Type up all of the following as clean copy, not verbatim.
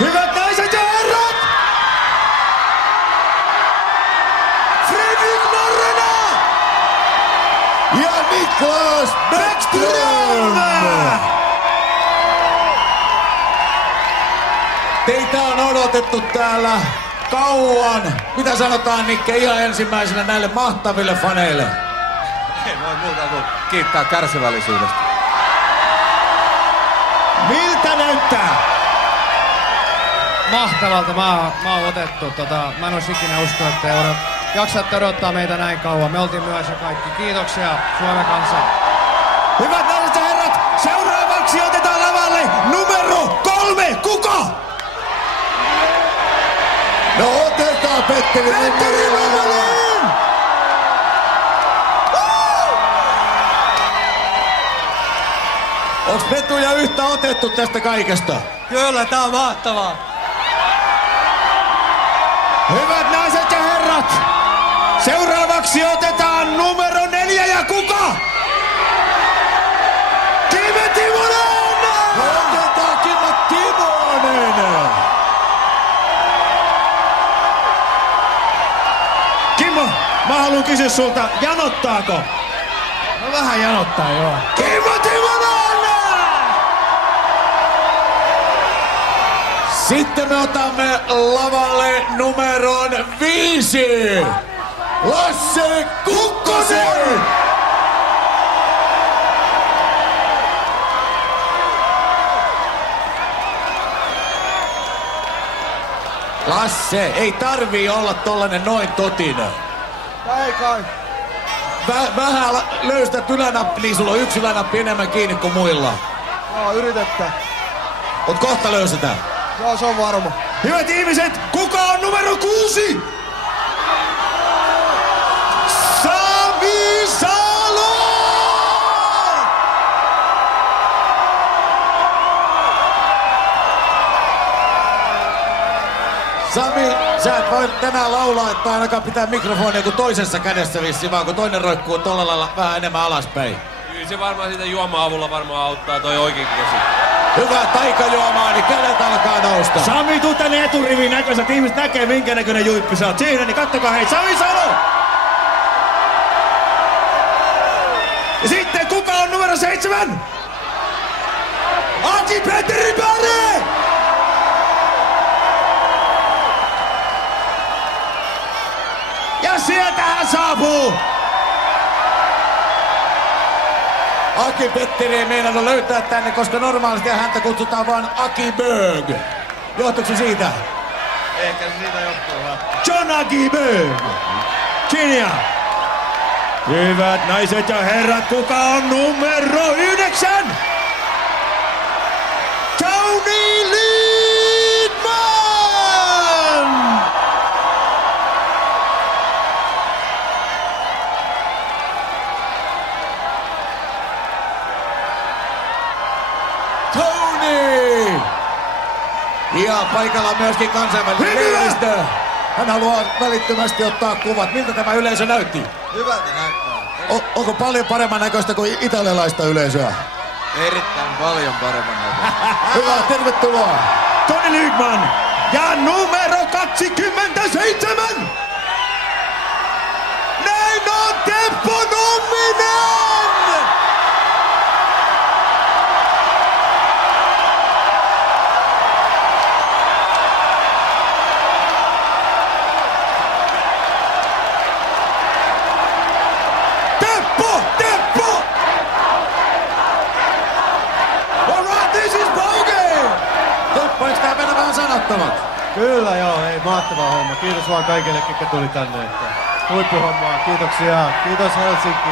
Hyvät naiset ja herrat! Fredrik Norrena! Ja Niklas Bäckström! Teitä on odotettu täällä kauan. Mitä sanotaan, Nikke, ihan ensimmäisenä näille mahtaville faneille? Ei voi muuta kuin kiittää kärsivällisyydestä. Miltä näyttää? Mahtavalta. Mä oon otettu. Mä en ois ikinä uskonut, että jaksatte odottaa meitä näin kauan. Me oltiin myöhässä kaikki. Kiitoksia Suomen kanssa. Hyvät naiset ja herrat, seuraavaksi otetaan lavalle numero 3. Kuka? No otetaan Petteri Rimmelin! Onks Petuja yhtä otettu tästä kaikesta? Kyllä, tää on mahtavaa. Hyvät naiset ja herrat, seuraavaksi otetaan numero 4 ja kuka? Kimmo Timonen! Otetaan Kimmo Timonen! Kimmo, mä haluan kysyä sulta, janottaako? No vähän janottaa, joo. Kimmo Timonen! Sitten me otamme lavalle numeron 5. Lasse Kukkonen! Lasse, ei tarvii olla tollanen noin totinen. Ei kai. Vähän löystät ylänappi, niin sulla on yksi ylänappi enemmän kiinni kuin muilla. Joo, yritetään. Mut kohta löysetään. Joo, se on varma. Hyvät ihmiset, kuka on numero 6? Sami Salo! Sami, sä et voi tänään laulaa, että ainakaan pitää mikrofonia kuin toisessa kädessä vissiin, vaan kun toinen roikkuu tolla lailla vähän enemmän alaspäin. Kyllä se varmaan siitä juoma-avulla varmaan auttaa toi oikein käsi. Hyvä taikajuomaa, niin kädet alkaa nousta. Sami, tuu tänne eturiviin näköiset, että ihmiset näkee minkä näköinen juippi sä oot. Siinä, niin kattokaa hei, Sami Salo! Ja sitten kuka on numero 7? Aki-Petteri Päre! Ja sieltä hän saapuu! Aki-Petteri ei meinannut löytää tänne, koska normaalisti häntä kutsutaan vaan Aki Bög. Johtuuko se siitä? Ehkä se siitä johtuu vähän. John Aki Bög! Kinia! Hyvät naiset ja herrat, kuka on numero 9? Tony Lidman! Tony! Ja paikalla myöskin kansainvälinen lehdistö. Hän haluaa välittömästi ottaa kuvat. Miltä tämä yleisö näytti? Hyvältä näyttää. Onko paljon paremman näköistä kuin italialaista yleisöä? Erittäin paljon paremman näköistä. Hyvä, tervetuloa. Tony Lidman ja numero 27! Näin on Teppo Numminen! Teppo! Teppo! All right, this is bogey! Teppo, eikö tää mennä vähän sanattomat? Kyllä joo, ei mahtava homma. Kiitos vaan kaikille, ketkä tuli tänne. Että huippuhommaa, kiitoksia. Kiitos Helsinki.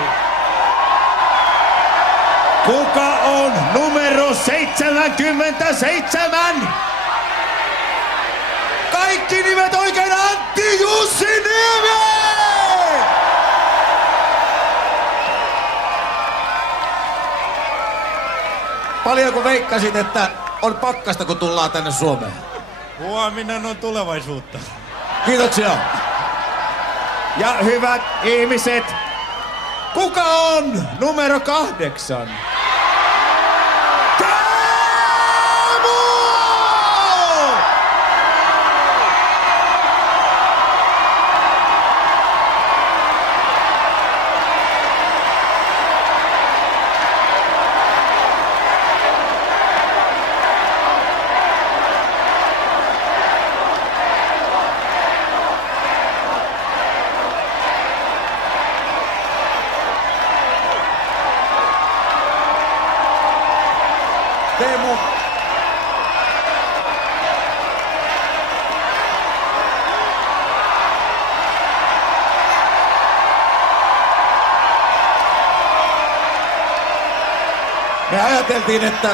Kuka on numero 77? Kaikki nimet oikein, Antti Jussi Niemi! Paljonko veikkasit, että on pakkasta, kun tullaan tänne Suomeen? Huominen on tulevaisuutta. Kiitoksia. Ja hyvät ihmiset, kuka on numero 8? Teemu! Me ajateltiin, että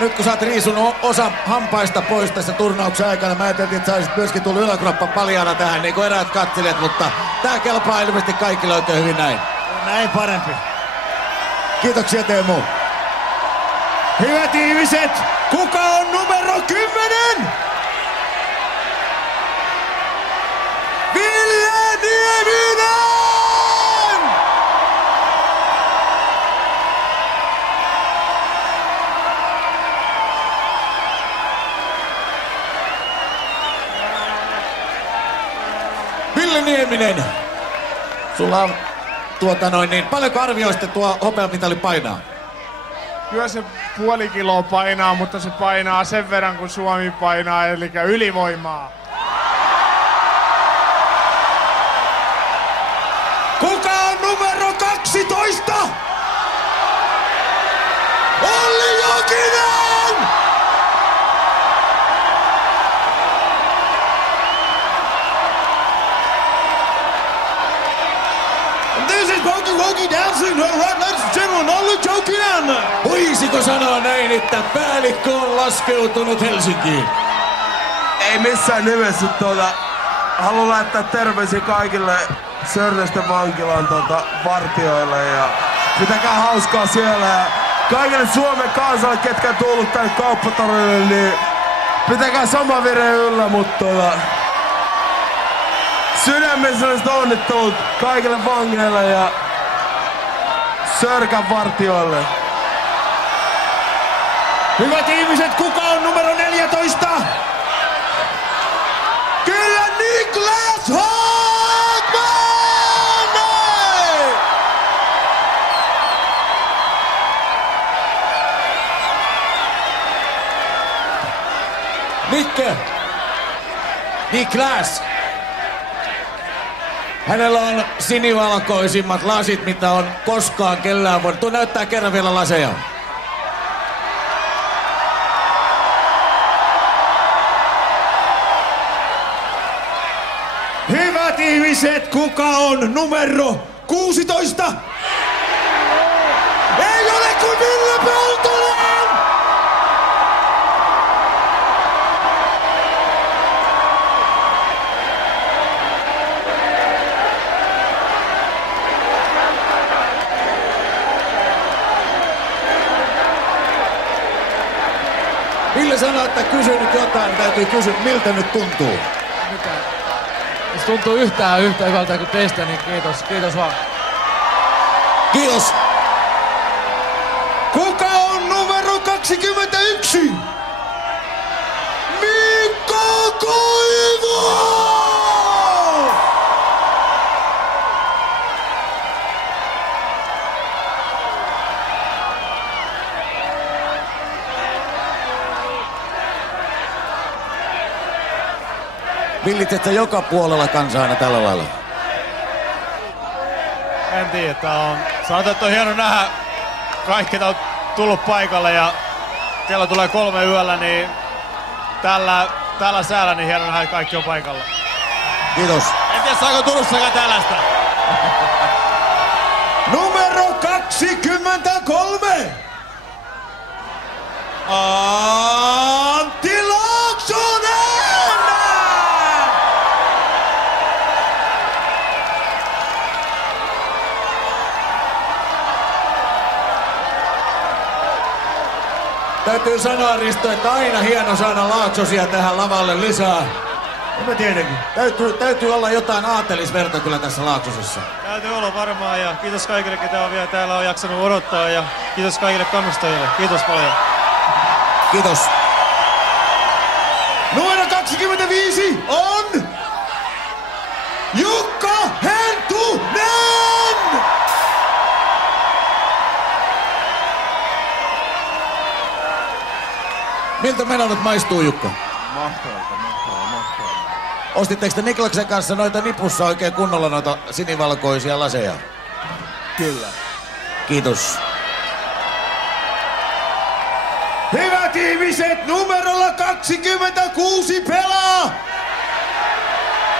nyt kun sä oot riisunut osa hampaista pois tässä turnauksen aikana, mä ajateltiin, että sä olisit myöskin tullut yläkroppa paljana tähän, niin kuin eräät katselijat, mutta tää kelpaa ilmeisesti kaikille oikein hyvin näin. Näin parempi. Kiitoksia Teemu. Hyvät ihmiset, kuka on numero 10? Ville Nieminen! Ville Nieminen, sulla on paljonko arvioisitte tuo hopeamitali painaa? Kyllä se puoli kiloa painaa, mutta se painaa sen verran kuin Suomi painaa, eli ylivoimaa. Kuka on numero 12? Olli Jokinen! This is Pokey Wokey dancing, all right, ladies and gentlemen, Olli Jokinen! Voisiko sanoa näin, että päällikkö on laskeutunut Helsinkiin? Ei missään nimessä haluan laittaa terveisiä kaikille Sörnäisten vankilan vartijoille ja pitäkää hauskaa siellä ja kaikille Suomen kansalle, ketkä on tullut tänne kauppatorille, niin pitäkää sama vire yllä, mutta sydämelliset onnittelut kaikille vangeille ja Sörkän vartijoille. Hyvät ihmiset, kuka on numero 14? Kyllä Niklas Hagman! Niklas. Hänellä on sinivalkoisimmat lasit, mitä on koskaan kellään voinut. Tuo näyttää kerran vielä laseja. Hyvät ihmiset, kuka on numero 16? Ei ole kuin Ville Peltonen! Ville sanoi, että kysy nyt jotain, täytyy kysyä, miltä nyt tuntuu. Mitä? Jos tuntuu yhtään yhtä hyvältä kuin teistä, niin kiitos vaan. Kiitos. Kuka on numero 21? Mikko Koivu! Villitset sä joka puolella kansaa aina tällä lailla? En tiedä, sanotaan, että on hieno nähdä kaikki, ketä on tullut paikalle ja kello tulee 3 yöllä, niin tällä säällä niin hieno nähdä, että kaikki on paikalla. Kiitos. En tiedä, saako Turussakaan tällaista. Numero 23! Antti Laaksonen! Täytyy sanoa, Risto, että aina hieno saada Laaksosia tähän lavalle lisää. Mä tiedänkin. Täytyy olla jotain aatelisverta kyllä tässä Laaksosessa. Täytyy olla varmaan ja kiitos kaikille, ketä on vielä täällä on jaksanut odottaa ja kiitos kaikille kannustajille. Kiitos paljon. Kiitos. Numero 25 on Jukka Hentunen! Miltä meno nyt maistuu, Jukka? Mahtavalta. Ostitteko te Niklaksen kanssa noita nipussa oikein kunnolla noita sinivalkoisia laseja? Kyllä. Kiitos. Hyvät ihmiset, numerolla 26 pelaa!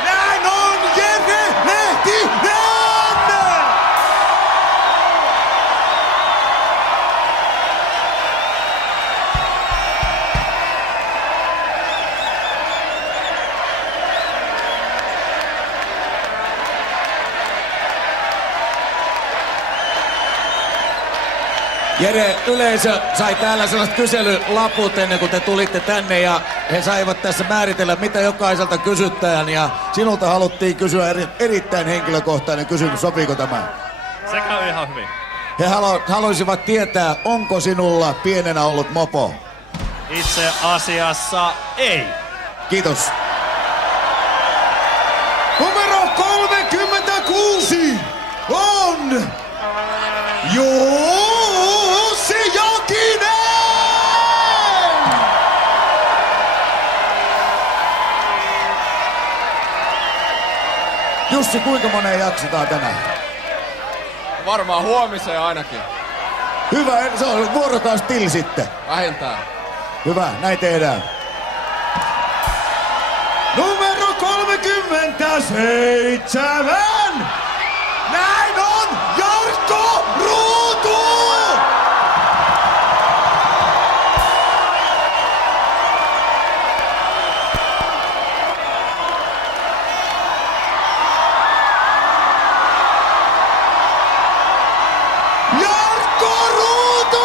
Näin on Jere Lehtinen! Jere, yleisö sai täällä sellaiset kyselylaput ennen kuin te tulitte tänne ja he saivat tässä määritellä, mitä jokaiselta kysyttäjän ja sinulta haluttiin kysyä erittäin henkilökohtainen kysymys. Sopiiko tämä? Se käy ihan hyvin. He haluaisivat tietää, onko sinulla pienenä ollut mopo? Itse asiassa ei. Kiitos. Numero 36 on Jussi Jokinen! Jussi, kuinka moneen jaksetaan tänään? Varmaan huomiseen ainakin. Hyvä, se on vuorokaus till sitten. Vähintään. Hyvä, näin tehdään. Numero 37! Näin on Jarkko Ruutu! Jarkko Ruutu!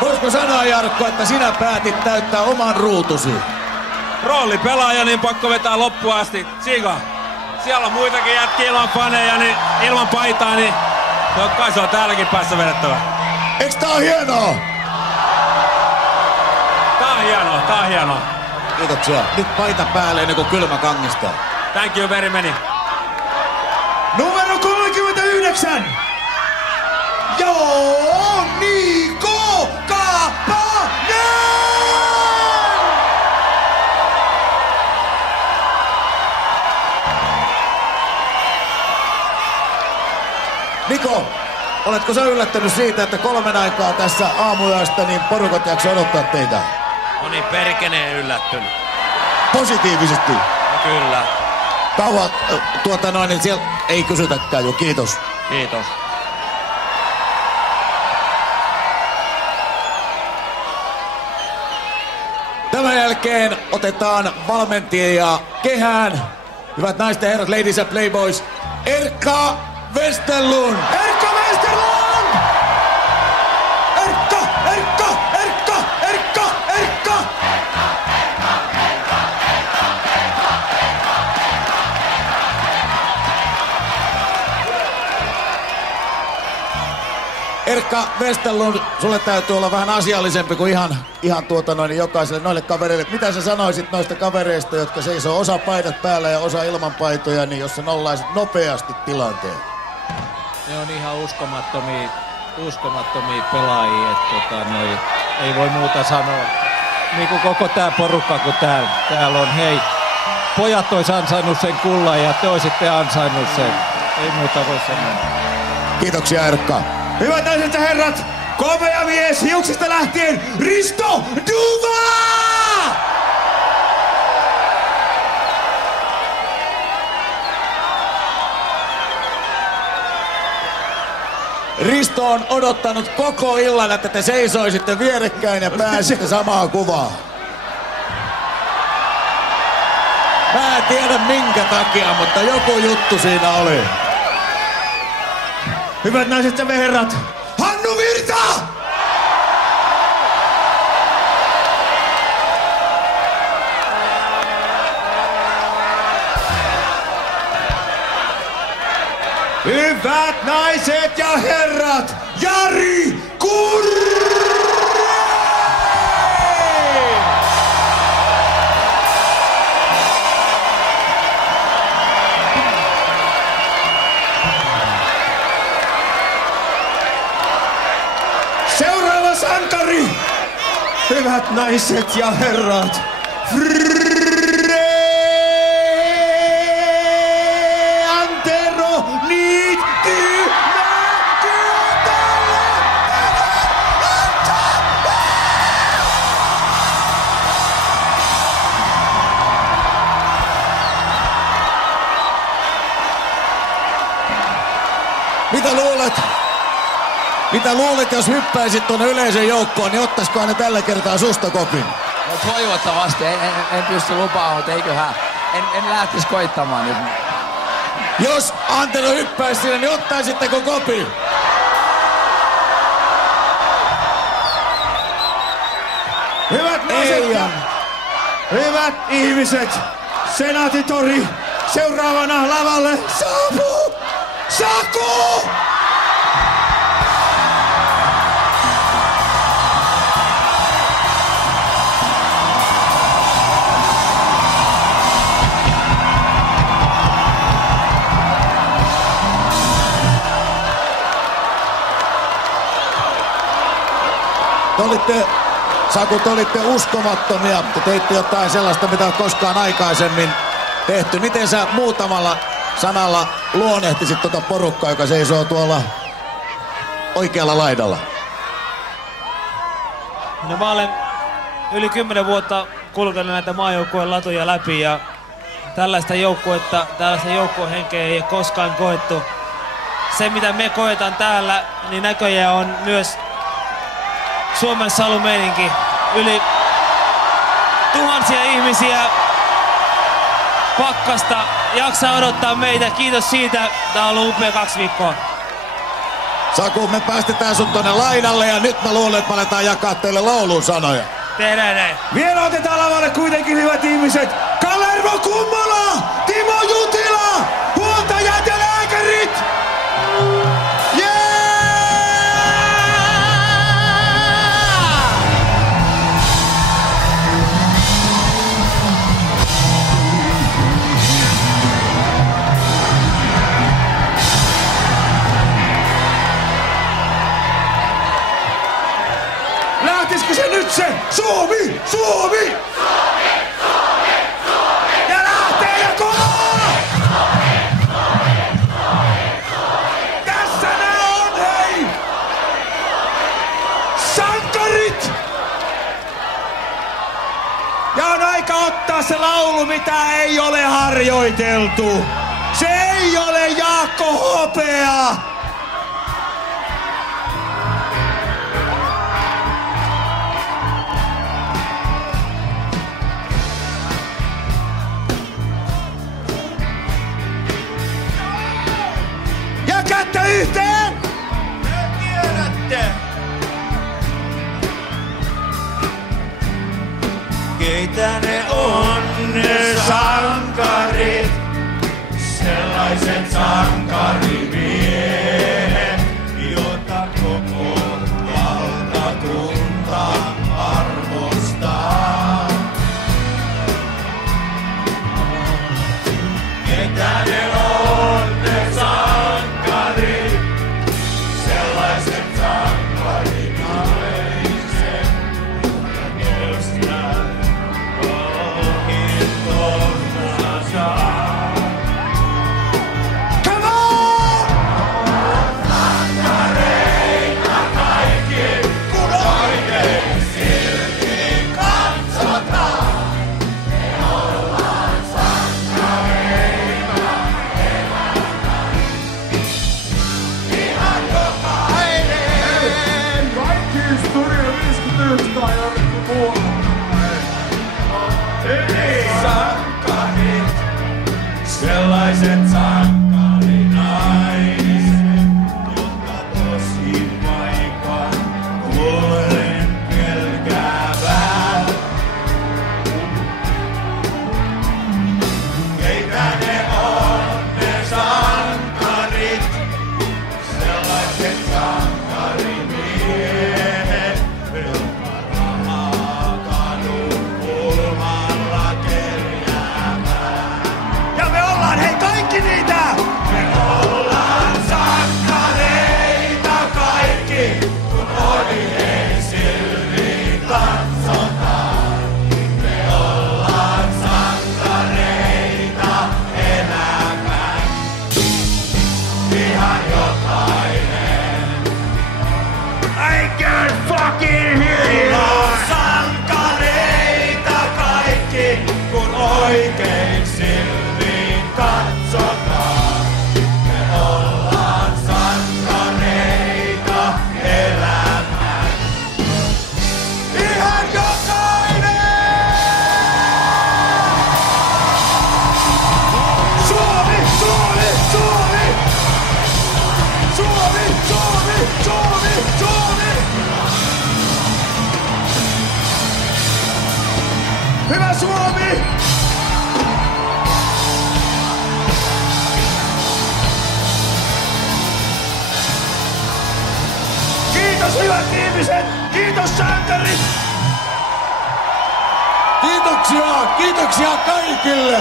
Voisiko sanoa, Jarkko, että sinä päätit täyttää oman ruutusi? Roolipelaaja, niin pakko vetää loppuun asti. Siika, siellä on muitakin jätkiä ilman paneja, niin ilman paitaa, niin kai se on täälläkin päässä vedettävä. Eiks tää on hienoa? Tää on hienoa, tää on hienoa. Kiitoksia. Nyt paita päälle ennen kuin kylmä kangistaa. Thank you very many. Numero 39! Niko Kapanen! Niko, oletko sä yllättynyt siitä, että 3 aikaa tässä aamuyöstä niin porukat jaksaa odottaa teitä? No niin, perkeneen yllättynyt. Positiivisesti. No kyllä. Kauan, niin siellä ei kysytäkään jo, kiitos. Kiitos. Tämän jälkeen otetaan valmentajia kehään. Hyvät naiset ja herrat, ladies and playboys, Erkka Westerlund! Erkka Westerlund! Erkka! Erkka Westerlund, sulle täytyy olla vähän asiallisempi kuin ihan jokaiselle noille kavereille. Mitä sä sanoisit noista kavereista, jotka seisoo osa paidat päällä ja osa ilman paitoja, niin jos sä nollaisit nopeasti tilanteen? Ne on ihan uskomattomia pelaajia, että ei voi muuta sanoa. Niin kuin koko tää porukka, kun täällä on, hei, pojat ois ansainnut sen kullan ja te oisitte ansainnut sen. Ei muuta voi sanoa. Kiitoksia, Erkka. Hyvät naiset ja herrat, komea mies hiuksista lähtien, Risto Duva! Risto on odottanut koko illan, että te seisoisitte vierekkäin ja pääsitte samaan kuvaan. Mä en tiedä minkä takia, mutta joku juttu siinä oli. Hyvät naiset ja herrat, Hannu Virta! Hyvät naiset ja herrat, Jari Kurri! Seuraava sankari! Hyvät naiset ja herrat, Antero Niitty! Mitä luulet? Mitä luulit, jos hyppäisit tuonne yleisön joukkoon, niin ottaisiko ne tällä kertaa susta kopin? No toivottavasti, en pysty lupaamaan, mutta eiköhän. En lähtis koittamaan nyt. Jos Antero hyppäisi sinne, niin ottaisitteko kopin? Hyvät naiset ja hyvät ihmiset, Senaattitori seuraavana lavalle saapuu Saku! Saku, te olitte uskomattomia. Te teitte jotain sellaista, mitä on koskaan aikaisemmin tehty. Miten sä muutamalla sanalla luonnehtisit tuota porukkaa, joka seisoo tuolla oikealla laidalla? No mä olen yli 10 vuotta kulkenut näitä maajoukkueen latuja läpi ja tällaista joukkuehenkeä ei ole koskaan koettu. Se mitä me koetaan täällä, niin näköjään on myös Suomen salumeininki. Yli tuhansia ihmisiä pakkasta jaksaa odottaa meitä. Kiitos siitä. Tää on ollut upea 2 viikkoa. Saku, me päästetään sut tonne laidalle ja nyt mä luulen, että me aletaan jakaa teille laulun sanoja. Tehdään näin. Vielä otetaan lavalle kuitenkin hyvät ihmiset. Kalervo Kummola, Timo Jutila, huoltajat ja lääkärit. Lähtisikö se nyt se? Suomi! Suomi! Suomi! Suomi! Suomi! Ja lähtee ja kovaa! Tässä nää on, hei! Sankarit! Ja on aika ottaa se laulu, mitä ei ole harjoiteltu. Se ei ole Jaakko Hopea! Kättä yhteen! Te tiedätte! Keitä ne on ne sankarit? Sellaiset sankarimiehet, jota koko valtakunta arvostaa. Keitä ne on ne sankarit? Sellaiset sankarinaiset, josta ohittorna saa. Come on! Sankareita kaikki, kun oikein silmiin katsotaan. Me ollaan sankareita elämään. Ihan jokainen! Kaikki Studio 59 tai jonnekin muualla. Ei sankarit, sellaiset sankarinaiset, jotka tosin paikan kuolen pelkäävät. Keitä ne on ne sankarit? Sellaiset sankarimiehet, jotka rahaa kadun kulmalla kerjäämään. Ja me ollaan hei kaikki niitä! Me ollaan sankareita kaikki, kun oikein silmiin katsotaan. Me ollaan sankareita elämään. Ihan jokainen. I can't fucking hear you! Sankareita kaikki, kun oikein silmiin katsotaan. Me ollaan sankareita Suomi! Suomi! Hyvä Suomi! Kiitos hyvät ihmiset! Kiitos sankarit! Kiitoksia kaikille!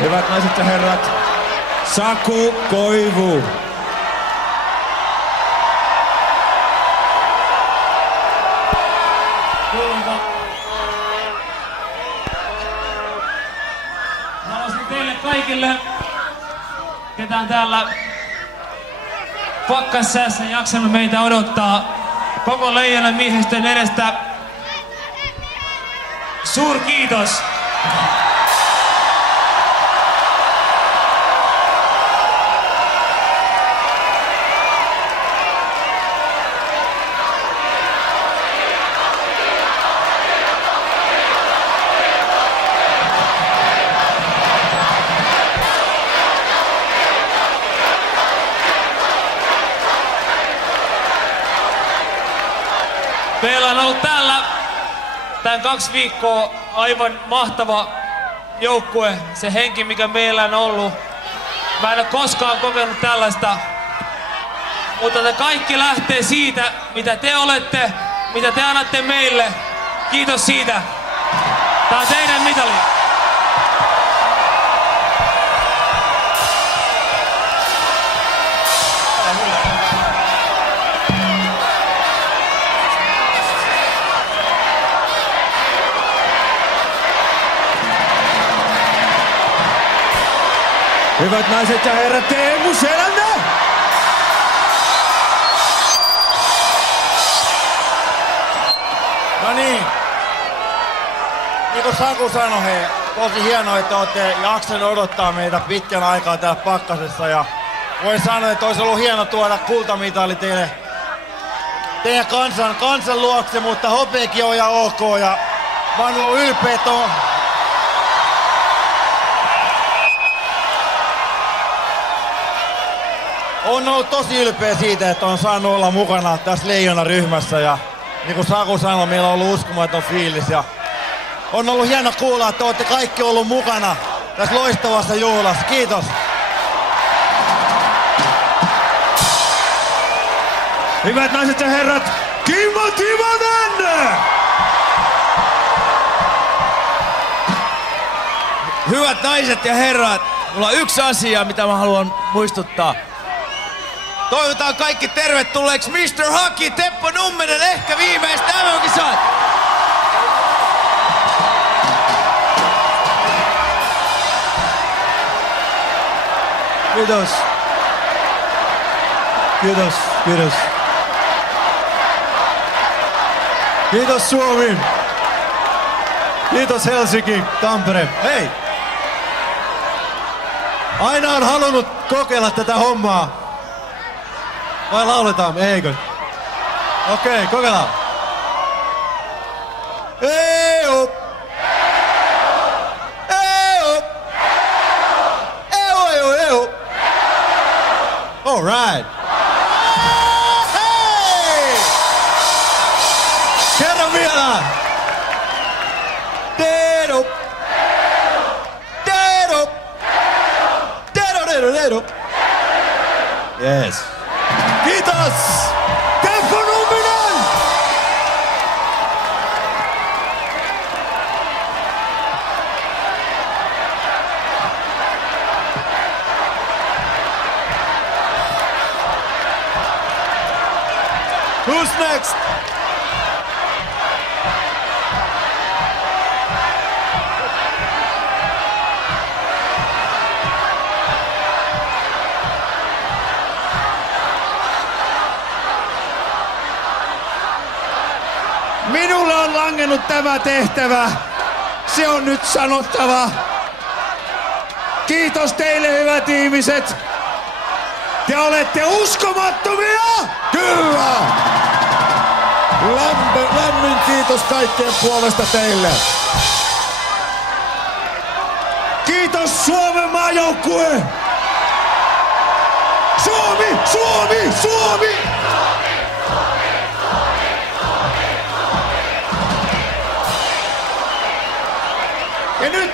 Hyvät naiset ja herrat, Saku Koivu. Haluaisin teille kaikille, ketä on täällä pakkassäässä jaksanut meitä odottaa koko Leijonan miehistön edestä. Suurkiitos! Meillä on ollut täällä tämän 2 viikkoa aivan mahtava joukkue, se henki mikä meillä on ollut. Mä en ole koskaan kokenut tällaista, mutta te kaikki lähtee siitä, mitä te olette, mitä te annatte meille. Kiitos siitä. Tää on teidän mitali. Hyvät naiset ja herrat, Teemu Selänne! No niin kuin Saku sanoi, hei, tosi hienoa, että olette jaksanut odottaa meitä pitkän aikaa täällä pakkasessa. Ja voin sanoa, että olisi ollut hieno tuoda kultamitali teidän kansan luokse, mutta hopeakin on ja ok. Ja mä oon ollut ylpeä on ollut tosi ylpeä siitä, että on saanut olla mukana tässä Leijona-ryhmässä. Ja niin kuin Saku sanoi, meillä on ollut uskomaton fiilis. Ja on ollut hieno kuulla, että olette kaikki ollut mukana tässä loistavassa juhlassa. Kiitos. Hyvät naiset ja herrat, Kimmo Timonen! Hyvät naiset ja herrat, mulla on yksi asia, mitä mä haluan muistuttaa. Toivotaan kaikki tervetulleeksi Mr. Hockey, Teppo Numminen, ehkä viimeistä MM-kisat. Kiitos. Kiitos, kiitos. Kiitos Suomi. Kiitos Helsinki, Tampere. Hei! Aina on halunnut kokeilla tätä hommaa. Vai lauletaan, eikö? Okei, kokeillaan. Ei-up! Ei-up! Ei-up! All right. Hei! Kerran vielä! Deedup! Deedup! Deedup! Yes. Kiitos! Teppo Numminen! Who's next? Minulle on langennut tämä tehtävä. Se on nyt sanottava. Kiitos teille hyvät ihmiset. Te olette uskomattomia! Kyllä! Lämmin kiitos kaikkien puolesta teille. Kiitos Suomen maajoukkue! Suomi! Suomi! Suomi! Ja nyt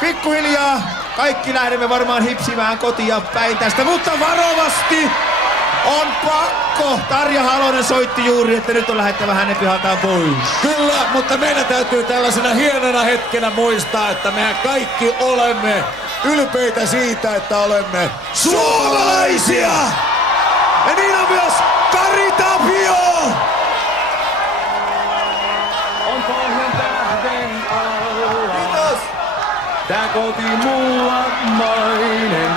pikkuhiljaa kaikki lähdemme varmaan hipsimään kotia päin tästä, mutta varovasti on pakko. Tarja Halonen soitti juuri, että nyt on lähettävä hänen pihaltaan pois. Kyllä, mutta meidän täytyy tällaisena hienona hetkenä muistaa, että mehän kaikki olemme ylpeitä siitä, että olemme suomalaisia! Ja niin on myös Kari Tapio! On pohjan tähden alla. Kiitos! Tää koti mulla mainen.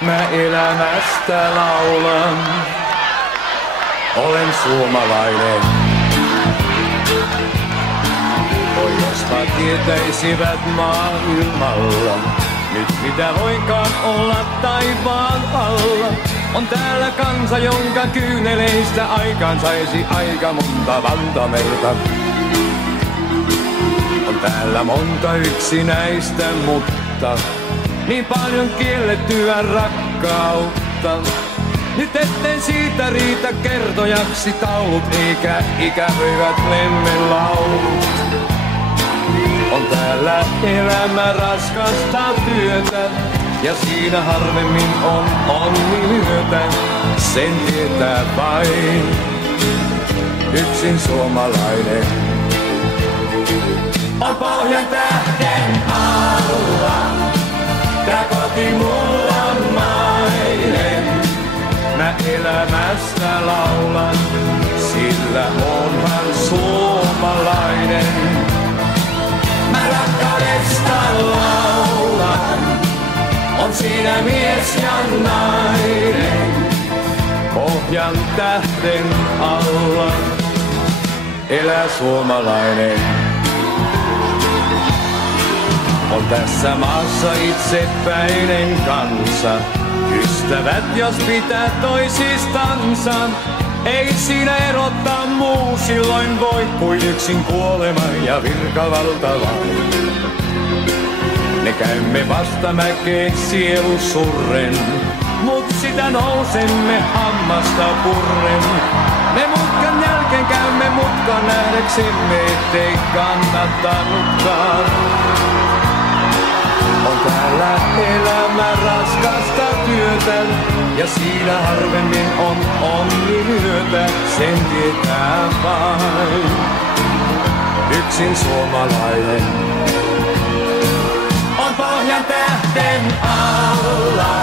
Mä elämästä laulan. Olen suomalainen. Oi jospa tietäisivät maailmalla. Nyt mitä voinkaan olla taivaan alla. On täällä kansa, jonka kyyneleistä aikaan saisi aika monta valtamerta. On täällä monta yksinäistä, mutta niin paljon kiellettyä rakkautta. Nyt ettei siitä riitä kertojaksi taulut, eikä ikävöivät lemmenlaulut. On täällä elämä raskasta työtä, ja siinä harvemmin on onni myötä. Sen tietää vain yksin suomalainen. On pohjan tähden alla, tää koti mulla mainen. Mä elämästä laulan, sillä onhan suomalainen. Mä rakkaudesta laulan, on siinä mies ja nainen. Pohjan tähden alla elää suomalainen. On tässä maassa itsepäinen kansa. Ystävät jos pitää toisistansa. Ei siinä erottaa muu, silloin voi kuin yksin kuolema ja virkavalta vain. Me käymme vasta mäkeen sielu surren, mut sitä nousemme hammasta purren. Me mutkan jälkeen käymme mutkan nähdäksemme, ettei kannattanutkaan. On täällä elämä raskasta työtä, ja siinä harvemmin on onni myötä. Sen tietää vain yksin suomalainen. On pohjan tähden alla,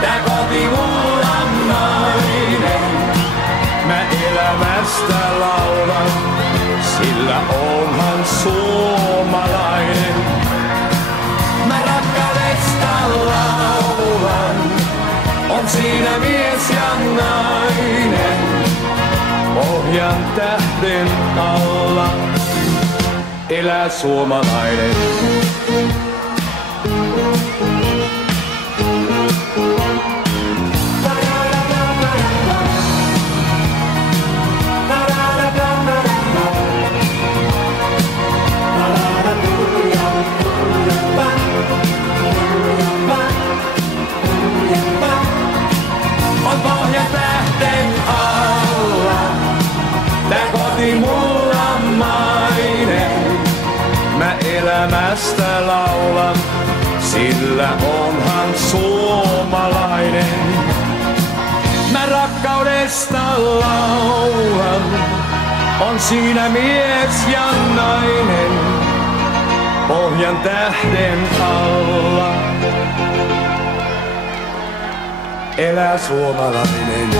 tää koti mulla nainen. Mä elämästä laulan, sillä onhan suomalainen. Mä rakkaudesta laulan, on siinä mies ja nainen. Pohjan tähden alla elää suomalainen. On pohjan tähden alla, tää koti mulla mainen. Mä elämästä laulan, sillä onhan suomalainen. Mä rakkaudesta laulan, on siinä mies ja nainen. Pohjan tähden alla elää suomalainen.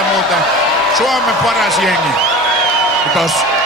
muuten Suomen paras jengi. Kiitos.